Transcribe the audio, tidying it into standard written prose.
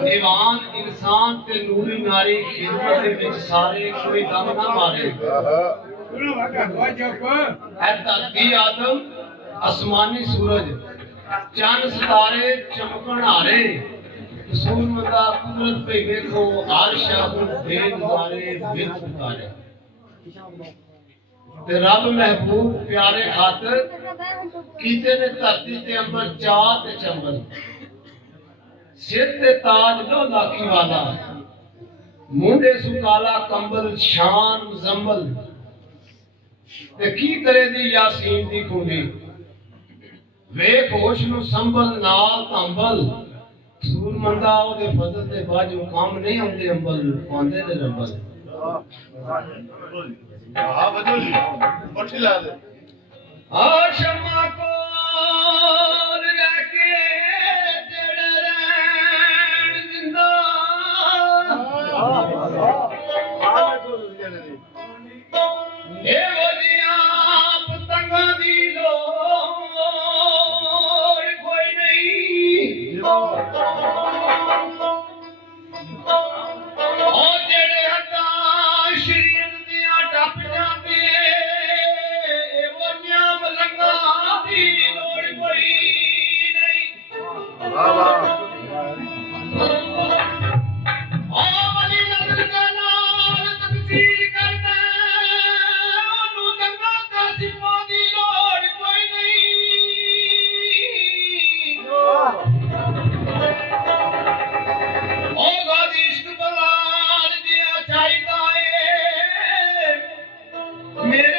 दीवान इंसान ते नूरी नारी खिदमत दे विच सारे कोई दम ना मारे। ऐ धरती आदम आसमानी सूरज चंद सितारे चमकण हारे सूर मंदा कुदरत पे देखो आरशा हुन बेनजारे बिन उतारे। ते रब महबूब प्यारे खातर कीते ने धरती ते अंबर चा ते चंबल सिर ते ताज लो लाकी वाला मुंडे सुकाला कंबल शान मुजम्मल ते की करे दी यासीन दी कुंडी वेख होश नु संभल नाल अंबल सूर मंदा ओदे फजल दे बाजू काम नहीं आंदे अंबल पांदे ने रंबल। हां बदल पछी ला दे आ शमा को रखे जड़ रहन जिंदा ए वजिया पतंगा दी लोड़ कोई नहीं ओ जेड़े हटा शरीर दिया टप जाते ए वजिया मलंगा दी लोड़ कोई नहीं। वाह वाह मेरे